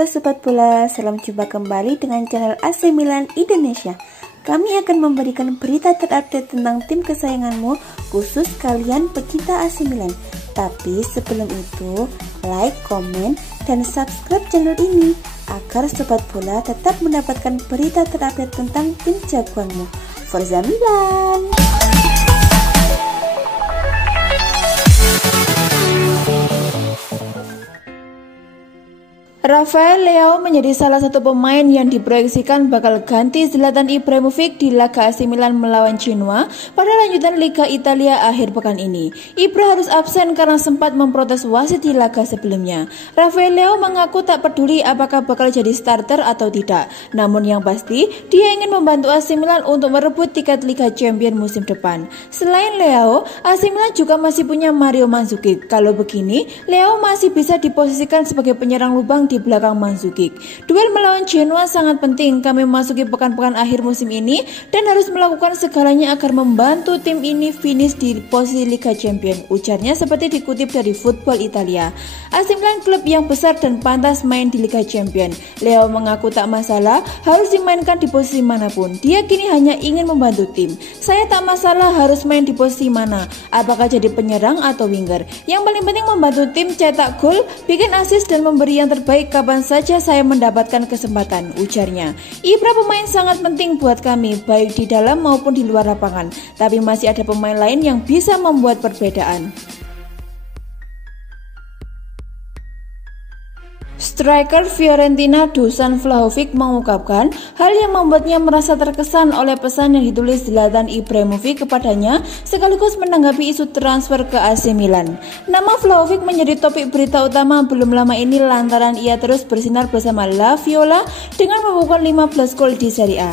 Halo Sobat Bola, salam jumpa kembali dengan channel AC Milan Indonesia. Kami akan memberikan berita terupdate tentang tim kesayanganmu, khusus kalian pecinta AC Milan. Tapi sebelum itu, like, komen, dan subscribe channel ini agar Sobat Bola tetap mendapatkan berita terupdate tentang tim jagoanmu. Forza Milan! Rafael Leao menjadi salah satu pemain yang diproyeksikan bakal ganti Zlatan Ibrahimovic di laga AC Milan melawan Genoa pada lanjutan Liga Italia akhir pekan ini. Ibra harus absen karena sempat memprotes wasit di laga sebelumnya. Rafael Leao mengaku tak peduli apakah bakal jadi starter atau tidak. Namun yang pasti, dia ingin membantu AC Milan untuk merebut tiket Liga Champions musim depan. Selain Leao, AC Milan juga masih punya Mario Mandzukic. Kalau begini, Leao masih bisa diposisikan sebagai penyerang lubang di belakang Mandzukic. Duel melawan Genoa sangat penting. Kami memasuki pekan-pekan akhir musim ini dan harus melakukan segalanya agar membantu tim ini finish di posisi Liga Champions, ujarnya seperti dikutip dari Football Italia. AC Milan klub yang besar dan pantas main di Liga Champions. Leo mengaku tak masalah harus dimainkan di posisi manapun. Dia kini hanya ingin membantu tim. Saya tak masalah harus main di posisi mana, apakah jadi penyerang atau winger. Yang paling penting membantu tim cetak gol, bikin assist dan memberi yang terbaik kapan saja saya mendapatkan kesempatan, ujarnya. Ibra pemain sangat penting buat kami, baik di dalam maupun di luar lapangan. Tapi masih ada pemain lain yang bisa membuat perbedaan. Striker Fiorentina Dusan Vlahovic mengungkapkan hal yang membuatnya merasa terkesan oleh pesan yang ditulis Zlatan Ibrahimovic kepadanya sekaligus menanggapi isu transfer ke AC Milan. Nama Vlahovic menjadi topik berita utama belum lama ini lantaran ia terus bersinar bersama La Viola dengan membukukan 15 gol di Serie A.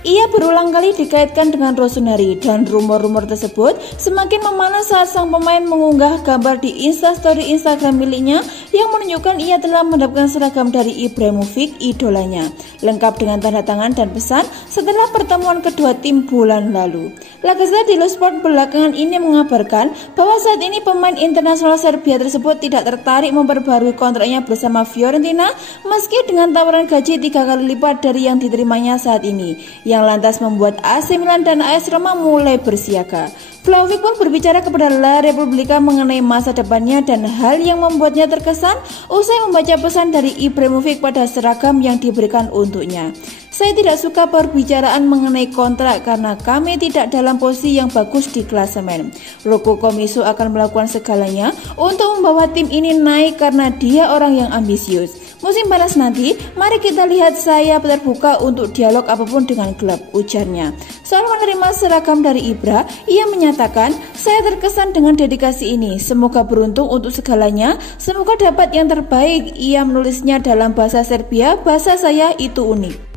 Ia berulang kali dikaitkan dengan Rossoneri dan rumor-rumor tersebut semakin memanas saat sang pemain mengunggah gambar di Instastory Instagram miliknya yang menunjukkan ia telah mendapatkan seragam dari Ibrahimovic, idolanya, lengkap dengan tanda tangan dan pesan setelah pertemuan kedua tim bulan lalu. La Gazzetta dello Sport belakangan ini mengabarkan bahwa saat ini pemain internasional Serbia tersebut tidak tertarik memperbarui kontraknya bersama Fiorentina meski dengan tawaran gaji 3 kali lipat dari yang diterimanya saat ini, yang lantas membuat AC Milan dan AS Roma mulai bersiaga. Vlahovic pun berbicara kepada La Repubblica mengenai masa depannya dan hal yang membuatnya terkesan usai membaca pesan dari Ibrahimovic pada seragam yang diberikan untuknya. Saya tidak suka perbicaraan mengenai kontrak karena kami tidak dalam posisi yang bagus di klasemen. Rocco Commisso akan melakukan segalanya untuk membawa tim ini naik karena dia orang yang ambisius. Musim panas nanti, mari kita lihat, saya terbuka untuk dialog apapun dengan klub, ujarnya. Soal menerima seragam dari Ibra, ia menyatakan, saya terkesan dengan dedikasi ini, semoga beruntung untuk segalanya, semoga dapat yang terbaik. Ia menulisnya dalam bahasa Serbia, bahasa saya itu unik.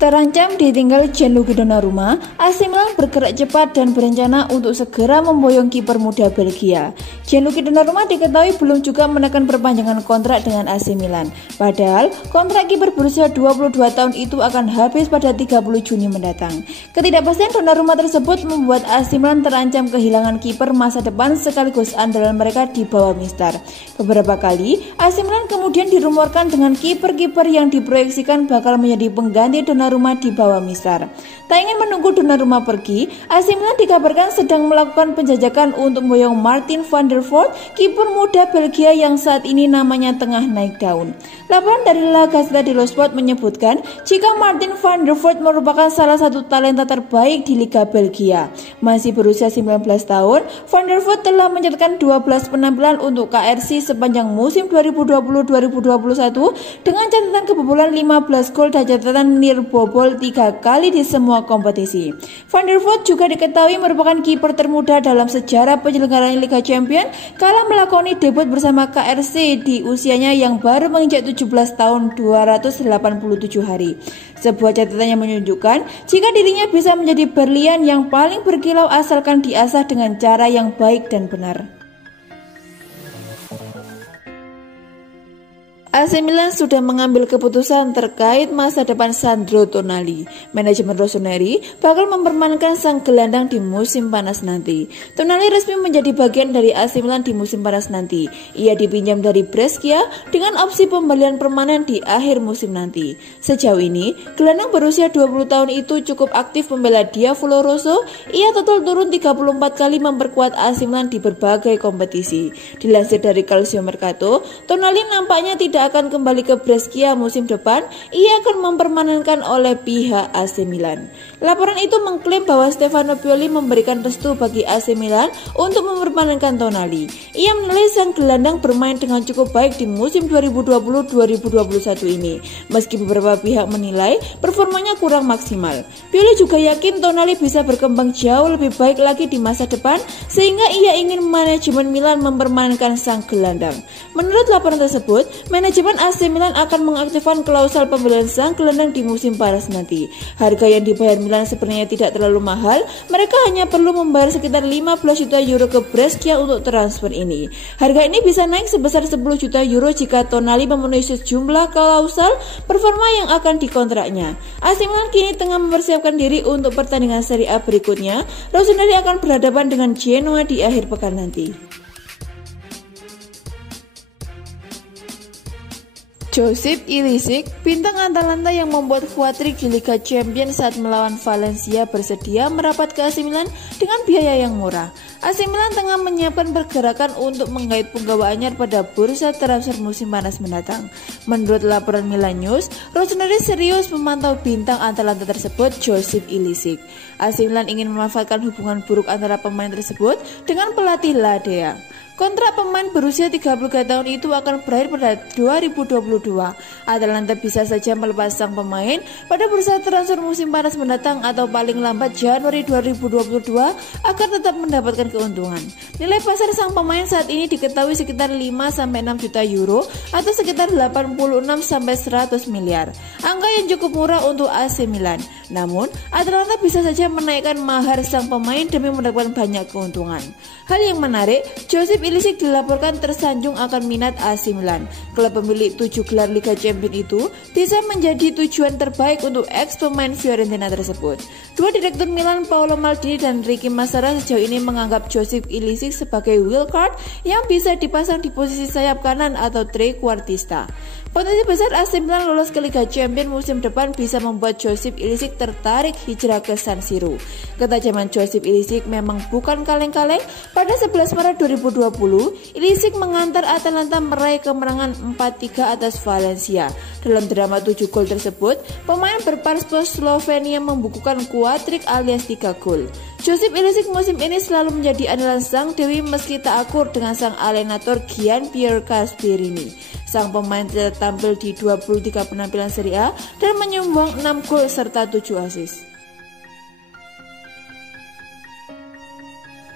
Terancam ditinggal Gianluigi Donnarumma, AC Milan bergerak cepat dan berencana untuk segera memboyong kiper muda Belgia. Gianluigi Donnarumma diketahui belum juga menekan perpanjangan kontrak dengan AC Milan. Padahal kontrak kiper berusia 22 tahun itu akan habis pada 30 Juni mendatang. Ketidakpastian Donnarumma tersebut membuat AC Milan terancam kehilangan kiper masa depan sekaligus andalan mereka di bawah Mister. Beberapa kali AC Milan kemudian dirumorkan dengan kiper-kiper yang diproyeksikan bakal menjadi pengganti Donnarumma di bawah Mister. Tak ingin menunggu Donnarumma pergi, AC Milan dikabarkan sedang melakukan penjajakan untuk memboyong Martin van der Voort, kiper muda Belgia yang saat ini namanya tengah naik daun. Laporan dari La Gazzetta dello Sport menyebutkan jika Martin van der Voort merupakan salah satu talenta terbaik di Liga Belgia. Masih berusia 19 tahun, van der Voort telah mencatatkan 12 penampilan untuk KRC sepanjang musim 2020-2021 dengan catatan kebobolan 15 gol dan catatan bobol 3 kali di semua kompetisi. Van der Voort juga diketahui merupakan kiper termuda dalam sejarah penyelenggaraan Liga Champions kala melakoni debut bersama KRC di usianya yang baru menginjak 17 tahun 287 hari. Sebuah catatan yang menunjukkan jika dirinya bisa menjadi berlian yang paling berkilau asalkan diasah dengan cara yang baik dan benar. AC Milan sudah mengambil keputusan terkait masa depan Sandro Tonali. Manajemen Rossoneri bakal mempermainkan sang gelandang di musim panas nanti. Tonali resmi menjadi bagian dari AC Milan di musim panas nanti. Ia dipinjam dari Brescia dengan opsi pembelian permanen di akhir musim nanti. Sejauh ini, gelandang berusia 20 tahun itu cukup aktif membela Diavolo Rosso. Ia total turun 34 kali memperkuat AC Milan di berbagai kompetisi. Dilansir dari Calcio Mercato, Tonali nampaknya tidak akan kembali ke Brescia musim depan. Ia akan mempermanenkan oleh pihak AC Milan. Laporan itu mengklaim bahwa Stefano Pioli memberikan restu bagi AC Milan untuk mempermanenkan Tonali. Ia menilai sang gelandang bermain dengan cukup baik di musim 2020-2021 ini, meski beberapa pihak menilai performanya kurang maksimal. Pioli juga yakin Tonali bisa berkembang jauh lebih baik lagi di masa depan, sehingga ia ingin manajemen Milan mempermanenkan sang gelandang. Menurut laporan tersebut, manajemen AC Milan akan mengaktifkan klausul pembelian sang gelandang di musim panas nanti. Harga yang dibayar Milan sebenarnya tidak terlalu mahal, mereka hanya perlu membayar sekitar 15 juta euro ke Brescia untuk transfer ini. Harga ini bisa naik sebesar 10 juta euro jika Tonali memenuhi sejumlah klausul performa yang akan dikontraknya. AC Milan kini tengah mempersiapkan diri untuk pertandingan Serie A berikutnya. Rossoneri akan berhadapan dengan Genoa di akhir pekan nanti. Josip Ilicic, bintang Atalanta yang membuat hat-trick di Liga Champions saat melawan Valencia, bersedia merapat ke AC Milan dengan biaya yang murah. AC Milan tengah menyiapkan pergerakan untuk menggait penggawaannya pada bursa transfer musim panas mendatang. Menurut laporan Milan News, Rossoneri serius memantau bintang Atalanta tersebut, Josip Ilicic. AC Milan ingin memanfaatkan hubungan buruk antara pemain tersebut dengan pelatih Ladea. Kontrak pemain berusia 33 tahun itu akan berakhir pada 2022. Atalanta bisa saja melepas sang pemain pada bursa transfer musim panas mendatang atau paling lambat Januari 2022 agar tetap mendapatkan keuntungan. Nilai pasar sang pemain saat ini diketahui sekitar 5-6 juta euro atau sekitar 86-100 miliar. Angka yang cukup murah untuk AC Milan. Namun, Atalanta bisa saja menaikkan mahar sang pemain demi mendapatkan banyak keuntungan. Hal yang menarik, Josip Ilicic dilaporkan tersanjung akan minat AC Milan. Klub pemilik 7 gelar Liga Champions itu bisa menjadi tujuan terbaik untuk ex pemain Fiorentina tersebut. Dua direktur Milan, Paolo Maldini dan Ricky Massara, sejauh ini menganggap Josip Ilicic sebagai wildcard yang bisa dipasang di posisi sayap kanan atau trequartista. Potensi besar AC Milan lolos ke Liga Champions musim depan bisa membuat Josip Ilicic tertarik hijrah ke San Siro. Ketajaman Josip Ilicic memang bukan kaleng-kaleng. Pada 11 Maret 2020, Ilicic mengantar Atalanta meraih kemenangan 4-3 atas Valencia. Dalam drama 7 gol tersebut, pemain berpaspor Slovenia membukukan hat-trick alias 3 gol. Josip Ilicic musim ini selalu menjadi andalan sang dewi meski tak akur dengan sang alienator Gianpiero Gasperini. Sang pemain tidak tampil di 23 penampilan Serie A dan menyumbang 6 gol serta 7 assist.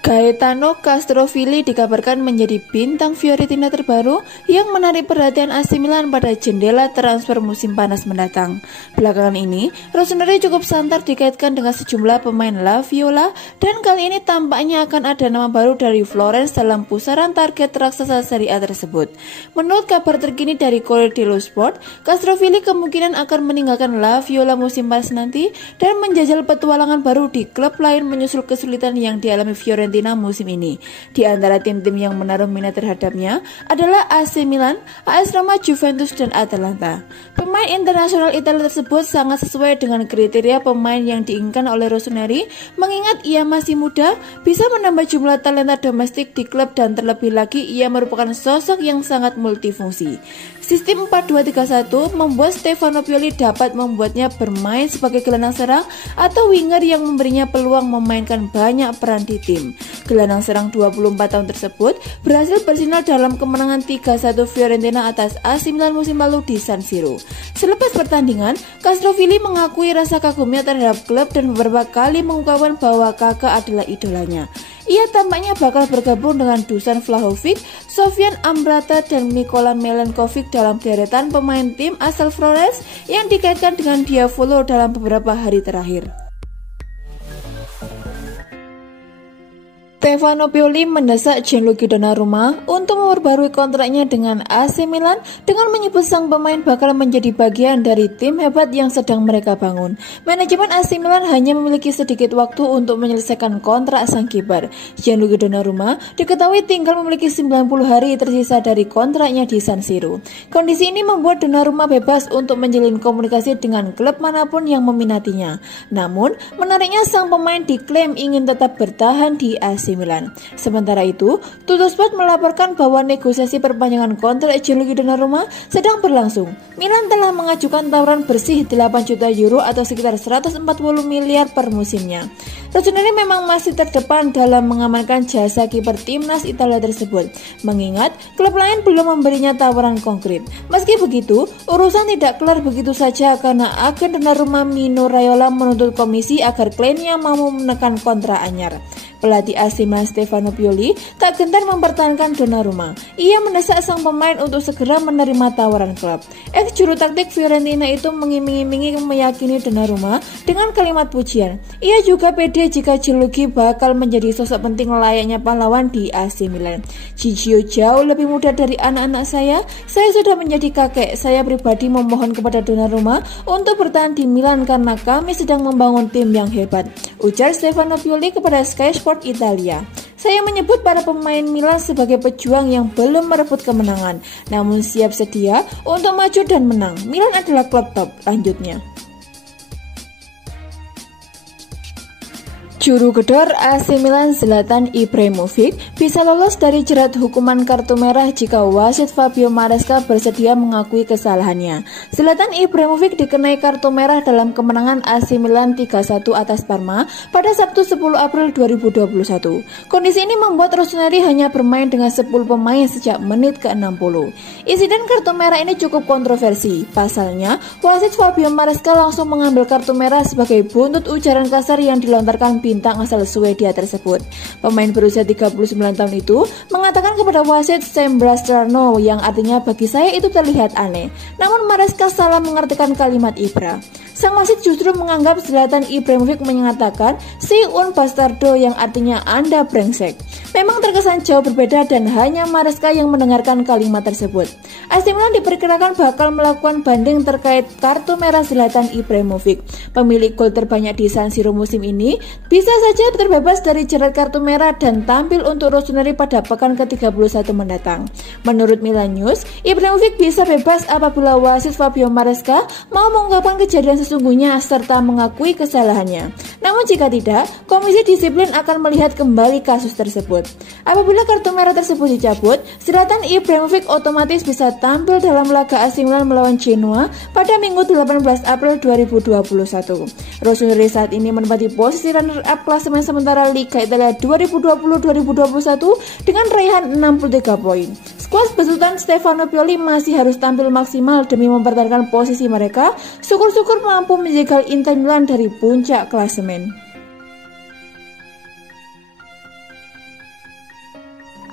Gaetano Castrovilli dikabarkan menjadi bintang Fiorentina terbaru yang menarik perhatian AC Milan pada jendela transfer musim panas mendatang. Belakangan ini, Rossoneri cukup santer dikaitkan dengan sejumlah pemain La Viola dan kali ini tampaknya akan ada nama baru dari Florence dalam pusaran target raksasa Serie A tersebut. Menurut kabar terkini dari Corriere dello Sport, Castrovilli kemungkinan akan meninggalkan La Viola musim panas nanti dan menjajal petualangan baru di klub lain menyusul kesulitan yang dialami Fiorentina musim ini. Di antara tim-tim yang menaruh minat terhadapnya adalah AC Milan, AS Roma, Juventus, dan Atalanta. Pemain internasional Italia tersebut sangat sesuai dengan kriteria pemain yang diinginkan oleh Rossoneri, mengingat ia masih muda, bisa menambah jumlah talenta domestik di klub dan terlebih lagi ia merupakan sosok yang sangat multifungsi. Sistem 4-2-3-1 membuat Stefano Pioli dapat membuatnya bermain sebagai gelandang serang atau winger yang memberinya peluang memainkan banyak peran di tim. Gelandang serang 24 tahun tersebut berhasil bersinar dalam kemenangan 3-1 Fiorentina atas AC Milan musim lalu di San Siro. Selepas pertandingan, Castrovilli mengakui rasa kagumnya terhadap klub dan beberapa kali mengungkapkan bahwa kakak adalah idolanya. Ia tampaknya bakal bergabung dengan Dusan Vlahovic, Sofian Amrata, dan Nikola Milenkovic dalam deretan pemain tim asal Florence yang dikaitkan dengan Diavolo dalam beberapa hari terakhir. Stefano Pioli mendesak Gianluigi Donnarumma untuk memperbarui kontraknya dengan AC Milan dengan menyebut sang pemain bakal menjadi bagian dari tim hebat yang sedang mereka bangun. Manajemen AC Milan hanya memiliki sedikit waktu untuk menyelesaikan kontrak sang kiper. Gianluigi Donnarumma diketahui tinggal memiliki 90 hari tersisa dari kontraknya di San Siro. Kondisi ini membuat Donnarumma bebas untuk menjalin komunikasi dengan klub manapun yang meminatinya. Namun, menariknya sang pemain diklaim ingin tetap bertahan di AC Milan. Sementara itu, Tuttosport melaporkan bahwa negosiasi perpanjangan kontrak Gianluigi Donnarumma sedang berlangsung. Milan telah mengajukan tawaran bersih 8 juta euro atau sekitar 140 miliar per musimnya. Rossoneri memang masih terdepan dalam mengamankan jasa kiper timnas Italia tersebut, mengingat klub lain belum memberinya tawaran konkret. Meski begitu, urusan tidak kelar begitu saja karena agen Donnarumma Mino Raiola menuntut komisi agar kliennya mau menekan kontrak anyar. Pelatih AC Milan Stefano Pioli tak gentar mempertahankan Donnarumma. Ia mendesak sang pemain untuk segera menerima tawaran klub. Ex juru taktik Fiorentina itu mengiming-imingi meyakini Donnarumma dengan kalimat pujian. Ia juga pede jika Gianluigi bakal menjadi sosok penting layaknya pahlawan di AC Milan. Gigio jauh lebih muda dari anak-anak saya sudah menjadi kakek. Saya pribadi memohon kepada Donnarumma untuk bertahan di Milan karena kami sedang membangun tim yang hebat, ujar Stefano Pioli kepada Sky Sport Italia. Saya menyebut para pemain Milan sebagai pejuang yang belum merebut kemenangan, namun siap sedia untuk maju dan menang. Milan adalah klub top, lanjutnya. Juru gedor AC Milan Zlatan Ibrahimovic bisa lolos dari jerat hukuman kartu merah jika wasit Fabio Maresca bersedia mengakui kesalahannya. Zlatan Ibrahimovic dikenai kartu merah dalam kemenangan AC Milan 3-1 atas Parma pada Sabtu 10 April 2021. Kondisi ini membuat Rossoneri hanya bermain dengan 10 pemain sejak menit ke-60. Insiden kartu merah ini cukup kontroversi. Pasalnya, wasit Fabio Maresca langsung mengambil kartu merah sebagai buntut ujaran kasar yang dilontarkan bintang asal Swedia tersebut. Pemain berusia 39 tahun itu mengatakan kepada wasit Sembrastrano yang artinya bagi saya itu terlihat aneh. Namun Maresca salah mengartikan kalimat Ibra. Sang wasit justru menganggap Zlatan Ibrahimovic mengatakan si un bastardo yang artinya Anda brengsek. Memang terkesan jauh berbeda dan hanya Maresca yang mendengarkan kalimat tersebut. AC Milan diperkirakan bakal melakukan banding terkait kartu merah Zlatan Ibrahimovic. Pemilik gol terbanyak di San Siro musim ini bisa saja terbebas dari jerat kartu merah dan tampil untuk Rossoneri pada pekan ke-31 mendatang. Menurut Milan News, Ibrahimovic bisa bebas apabila wasit Fabio Maresca mau mengungkapkan kejadian sesungguhnya serta mengakui kesalahannya. Namun jika tidak, komisi disiplin akan melihat kembali kasus tersebut. Apabila kartu merah tersebut dicabut, Zlatan Ibrahimovic otomatis bisa tampil dalam laga AC Milan melawan Genoa pada Minggu 18 April 2021. Rossoneri saat ini menempati posisi runner-up klasemen sementara Liga Italia 2020-2021 dengan raihan 63 poin. Skuad besutan Stefano Pioli masih harus tampil maksimal demi mempertahankan posisi mereka. Syukur-syukur mampu menjegal Inter Milan dari puncak klasemen.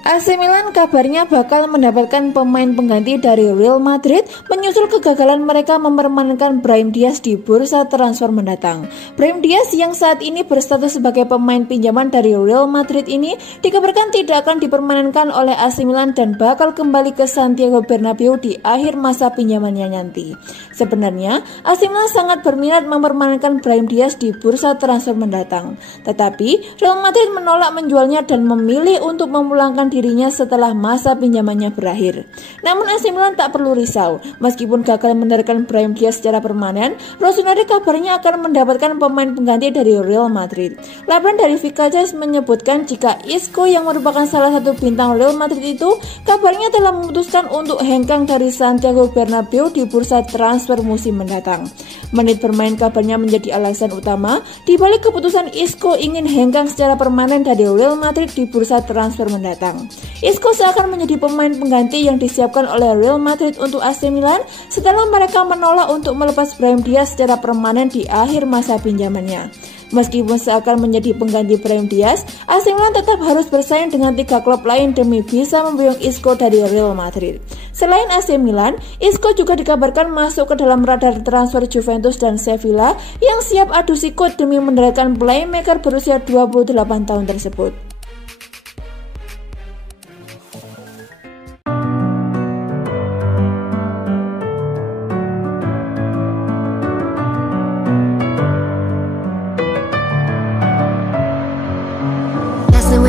AC Milan kabarnya bakal mendapatkan pemain pengganti dari Real Madrid menyusul kegagalan mereka mempermanenkan Brahim Diaz di bursa transfer mendatang. Brahim Diaz yang saat ini berstatus sebagai pemain pinjaman dari Real Madrid ini dikabarkan tidak akan dipermanenkan oleh AC Milan dan bakal kembali ke Santiago Bernabeu di akhir masa pinjamannya nanti. Sebenarnya, AC Milan sangat berminat mempermanenkan Brahim Diaz di bursa transfer mendatang. Tetapi, Real Madrid menolak menjualnya dan memilih untuk memulangkan dirinya setelah masa pinjamannya berakhir. Namun AC Milan tak perlu risau. Meskipun gagal mendarkan Brahim Diaz secara permanen, Rossoneri kabarnya akan mendapatkan pemain pengganti dari Real Madrid. Laporan dari Vicacas menyebutkan jika Isco yang merupakan salah satu bintang Real Madrid itu kabarnya telah memutuskan untuk hengkang dari Santiago Bernabeu di bursa transfer musim mendatang. Menit bermain kabarnya menjadi alasan utama di balik keputusan Isco ingin hengkang secara permanen dari Real Madrid di bursa transfer mendatang. Isco seakan menjadi pemain pengganti yang disiapkan oleh Real Madrid untuk AC Milan setelah mereka menolak untuk melepas Brahim Diaz secara permanen di akhir masa pinjamannya. Meskipun seakan menjadi pengganti Brahim Diaz, AC Milan tetap harus bersaing dengan 3 klub lain demi bisa memboyong Isco dari Real Madrid. Selain AC Milan, Isco juga dikabarkan masuk ke dalam radar transfer Juventus dan Sevilla yang siap adu sikut demi mendatangkan playmaker berusia 28 tahun tersebut.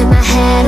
in my head